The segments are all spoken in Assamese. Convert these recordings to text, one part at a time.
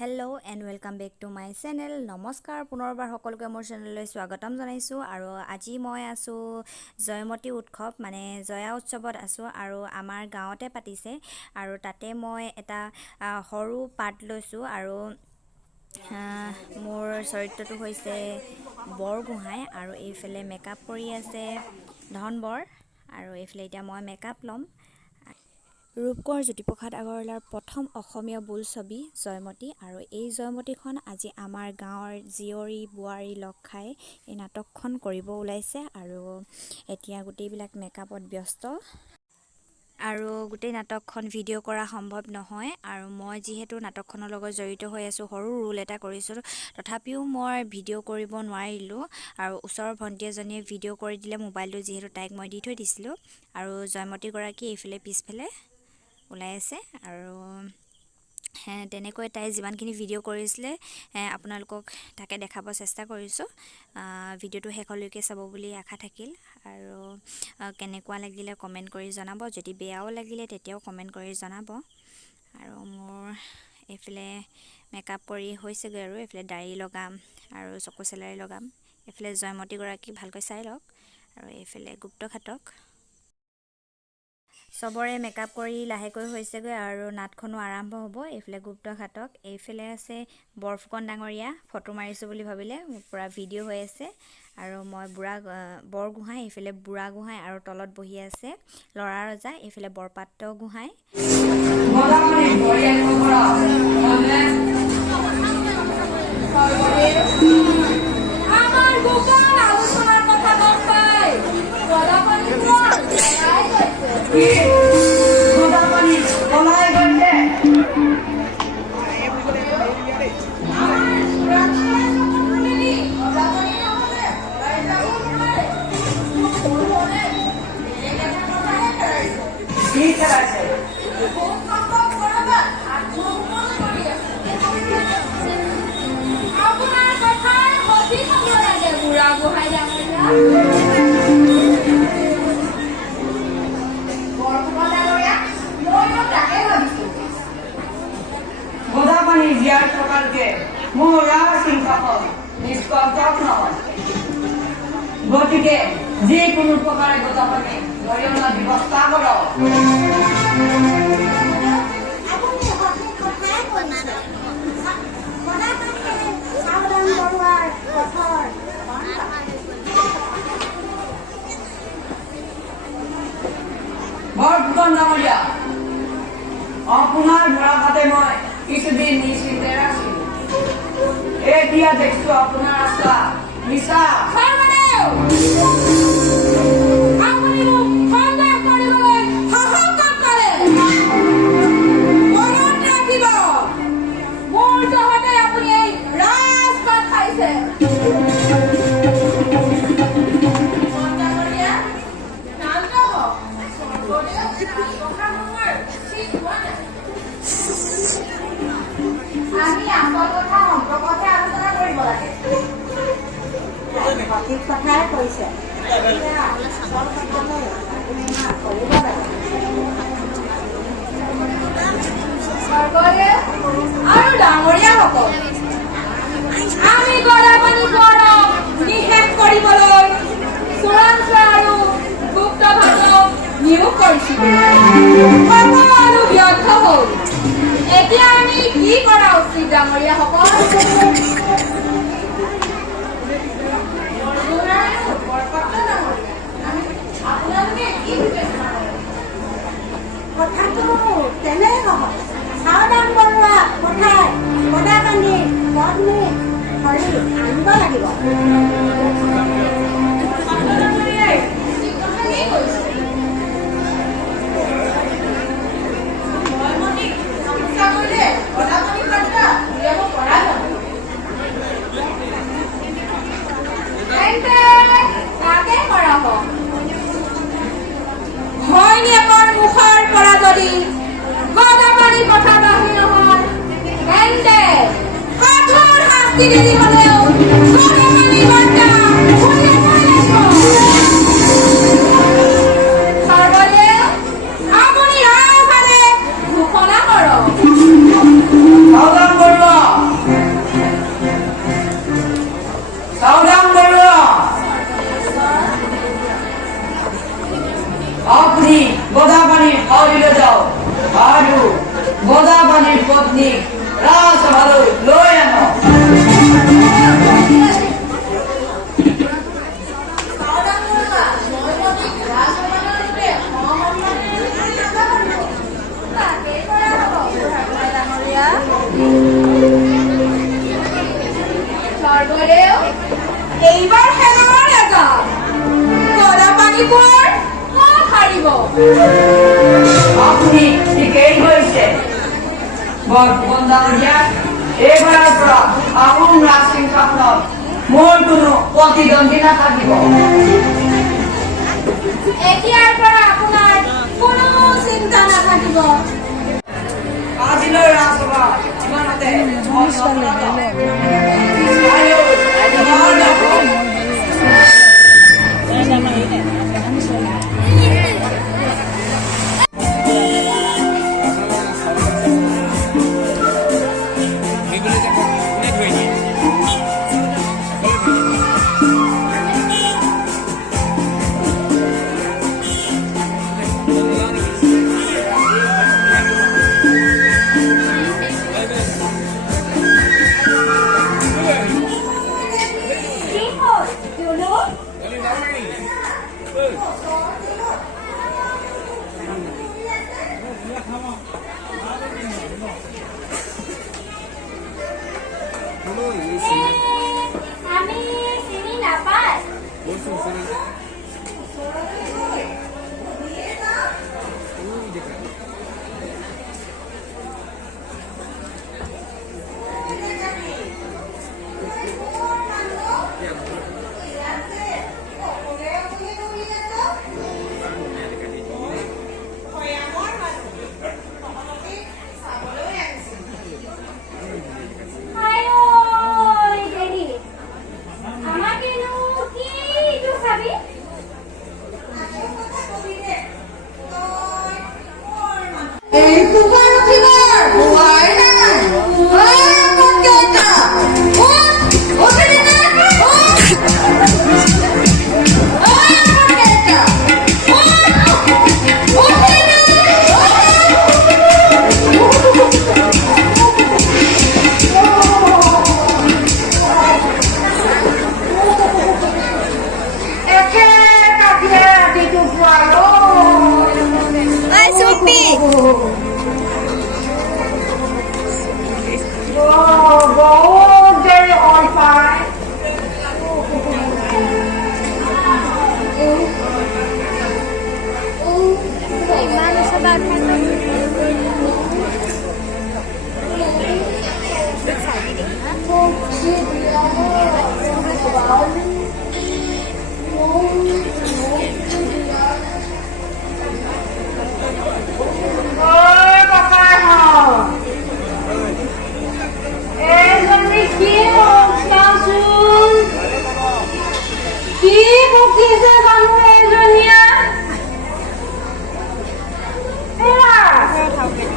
Hello' and welcome back to my channel. নমস্কাৰ, পুনৰবাৰ সকলোকে মোৰ চেনেললৈ স্বাগতম জনাইছোঁ। আৰু আজি মই আছোঁ জয়মতী উৎসৱ মানে জয়া উৎসৱত আছোঁ আৰু আমাৰ গাঁৱতে পাতিছে আৰু তাতে মই এটা সৰু পাৰ্ট লৈছোঁ আৰু মোৰ চৰিত্ৰটো হৈছে বৰগোহাঁই আৰু এইফালে মেকআপ কৰি আছে ধনবৰ আৰু এইফালে এতিয়া মই মেকআপ ল'ম। ৰূপকোঁৱৰ জ্যোতিপ্ৰসাদ আগৰৱালাৰ প্ৰথম অসমীয়া বোলছবি জয়মতী আৰু এই জয়মতীখন আজি আমাৰ গাঁৱৰ জীয়ৰী বোৱাৰী লগ খাই এই নাটকখন কৰিব ওলাইছে আৰু এতিয়া গোটেইবিলাক মেকআপত ব্যস্ত আৰু গোটেই নাটকখন ভিডিঅ' কৰা সম্ভৱ নহয় আৰু মই যিহেতু নাটকখনৰ লগত জড়িত হৈ আছোঁ, সৰু ৰোল এটা কৰিছোঁ, তথাপিও মই ভিডিঅ' কৰিব নোৱাৰিলোঁ আৰু ওচৰৰ ভণ্টি এজনীয়ে ভিডিঅ' কৰি দিলে মোবাইলটো, যিহেতু তাইক মই দি থৈ দিছিলোঁ। আৰু জয়মতীগৰাকী এইফালে পিছফালে ওলাই আছে আৰু তেনেকৈ তাই যিমানখিনি ভিডিঅ' কৰিছিলে আপোনালোকক তাকে দেখাব চেষ্টা কৰিছোঁ। ভিডিঅ'টো শেষলৈকে চাব বুলি আশা থাকিল আৰু কেনেকুৱা লাগিলে কমেণ্ট কৰি জনাব, যদি বেয়াও লাগিলে তেতিয়াও কমেণ্ট কৰি জনাব। আৰু মোৰ এইফালে মেকআপ কৰি হৈছেগৈ আৰু এইফালে দাড়ি লগাম আৰু চকু চেলাৰি লগাম। এইফালে জয়মতীগৰাকী ভালকৈ চাই লওক আৰু এইফালে গুপ্তঘাতক চবৰে মেকআপ কৰি লাহেকৈ হৈছেগৈ আৰু নাটখনো আৰম্ভ হ'ব। এইফালে গুপ্তঘাতক, এইফালে আছে বৰফুকন ডাঙৰীয়া, ফটো মাৰিছোঁ বুলি ভাবিলে, পূৰা ভিডিঅ' হৈ আছে আৰু মই বৰগোহাঁই, এইফালে বুঢ়া গোহাঁই আৰু তলত বহি আছে ল'ৰা ৰজা, এইফালে বৰপাত্ৰ গোহাঁই। গতিকে যিকোনো প্ৰকাৰে গোটাপানী ধৰিবলৈ ব্যৱস্থা কৰক। বৰফুকন ডাঙৰীয়া, আপোনাৰ ভৰসাতে মই কিছুদিন নিশ্চিন্তে আছিলো। এতিয়া দেখিছো আপোনাৰ ৰাস্তা মিছা। আমি আচল কথা সম্পৰ্কতে আলোচনা কৰিব লাগে। সঠিক কথাই কৈছে, আৰু ডাঙৰীয়াসকল, আমি গদাপানী গৌৰৱ নিষেধ কৰিবলৈ চোৰাংচোৱা আৰু গুপ্তঘাতক নিয়োগ কৰিছিলো, সকলো ব্যৰ্থ হ'ল। এতিয়া আমি কি কৰা উচিত ডাঙৰীয়াসকল? কথাটো তেনেই নহয়। চাওদান বৰুৱা পঠাই গদাপানী পত্নী ধৰি আনিব লাগিব। মুখৰ পৰা যদি গদাপানীৰ কথা বাহিৰ নহয় তেন্তে কঠোৰ শাস্তি নিদি হলেও গদাপানীৰ বাৰ্তা শুনিবই লাগিব। সৰ্বদেৱ, আপুনি ৰাজধানীত ঘোষণা কৰক। এইবাৰ হেঙাৰ এটা গলা পানীবোৰ হাৰিব আপুনি ঠিকেই কৈছে বৰ্তমান ডাঙৰীয়া এইবাৰৰ পৰা আহোম ৰাজসিংহাসনত মোৰ কোনো প্ৰতিদ্বন্দ্বী নাথাকিব এতিয়াৰ পৰা আপোনাৰ কোনো চিন্তা নাথাকিব আজিলৈ ৰাজসভা ইমানতে আমি চিনি নাপায়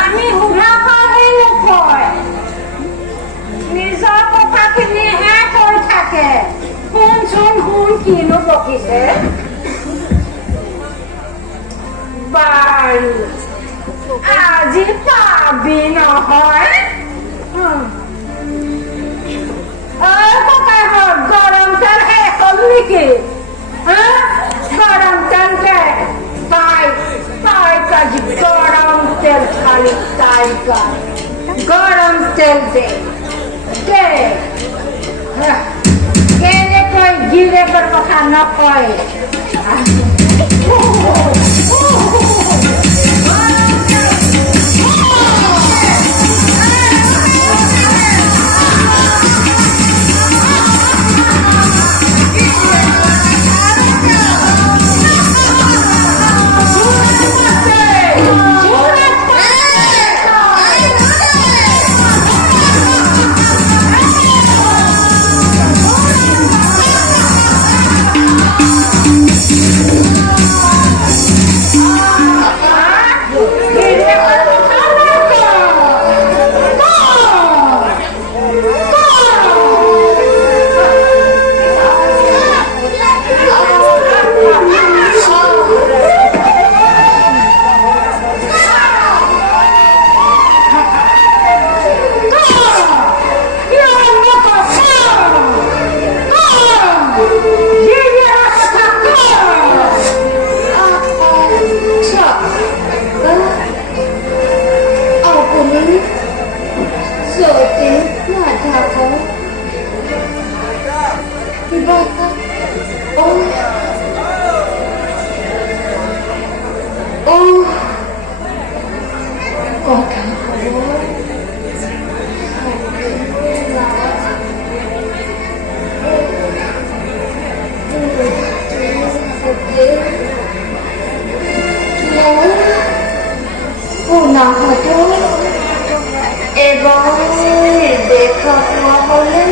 আমি হুহা খাই নকয় নিজৰ কথাখিনিহে কৈ থাকে শুনচোন শুন কিনো বকিছে বাৰু আজি পাবি নহয় গৰম তেল শেষ হ'ল নেকি গরম তেল দে তাই তাই কাজি গরম তেল খালি তাই গরম তেল দে দে কেনে কই গিলে কথা নকয় কিবা এটা কথা শুনা হয়তো এবার দেখা পোৱা হলে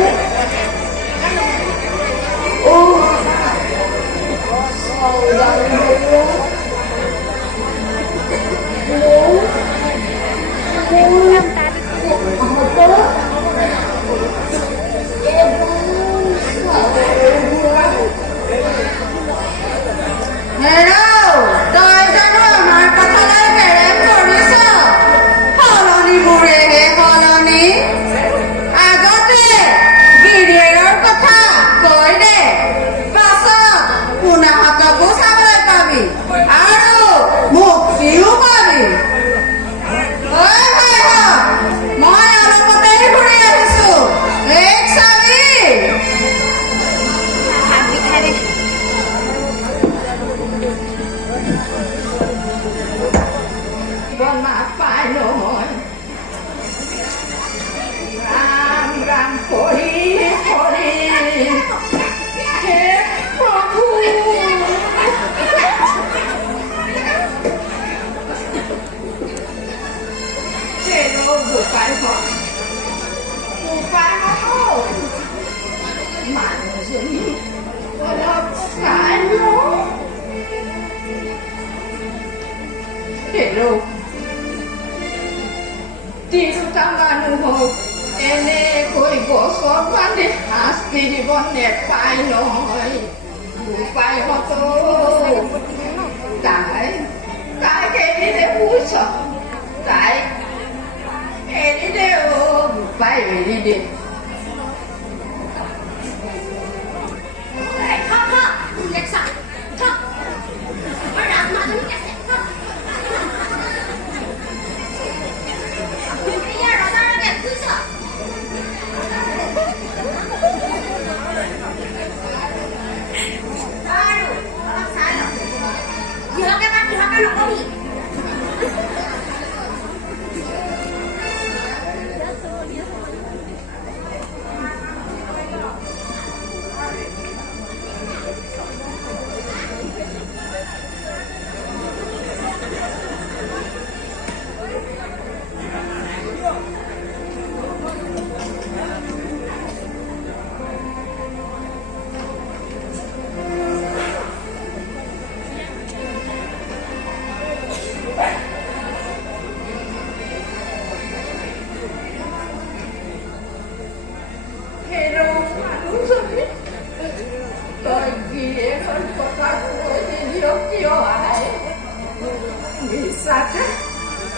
Hello. Tirutanganuho ene koi bosor bande hasti bonne pai noi pai hoto tai ke ni de puso tai ni de o pai ni de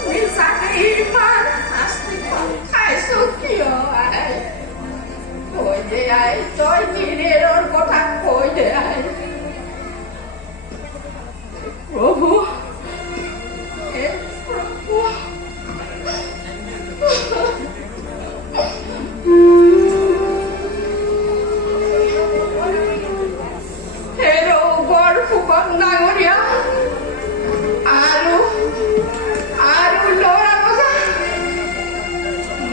Wisata iman pasti kai sukio ai koi de ai toi kire ron kota koi de ai Prabhu Prabhu Hero gor fukan nagoria Aru lora cosa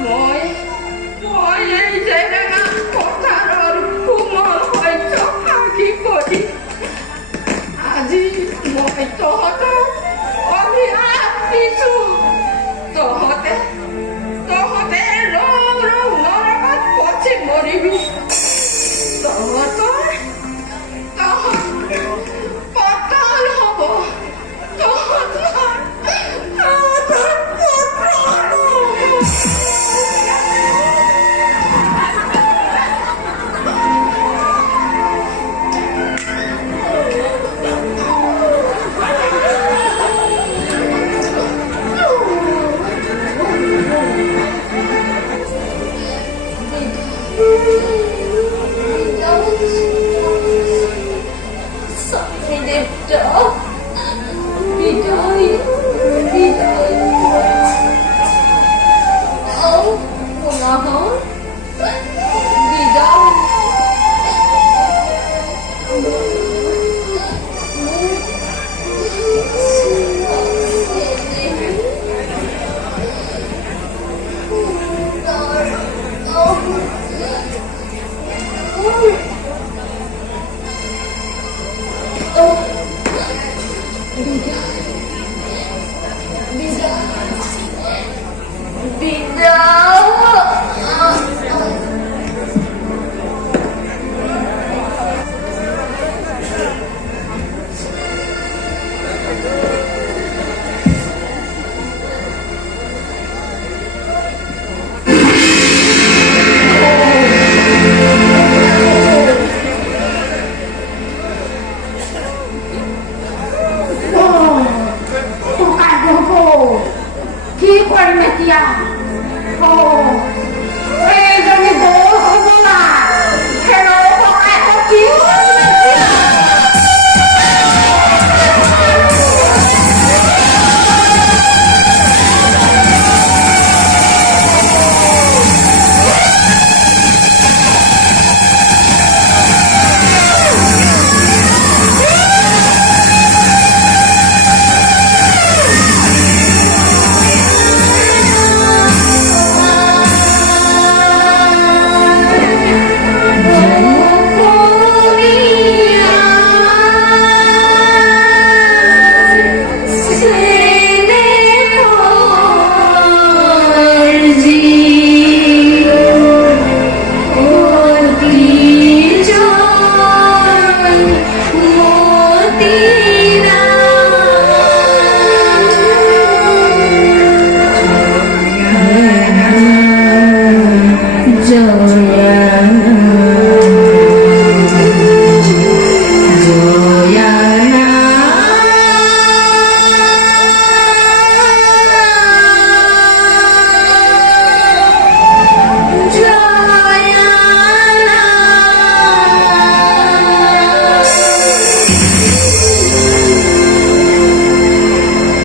moi ei jena kotaror kumor hoito aki kodi aji moi tohoto ami apisu tohote ro nora pochi moribi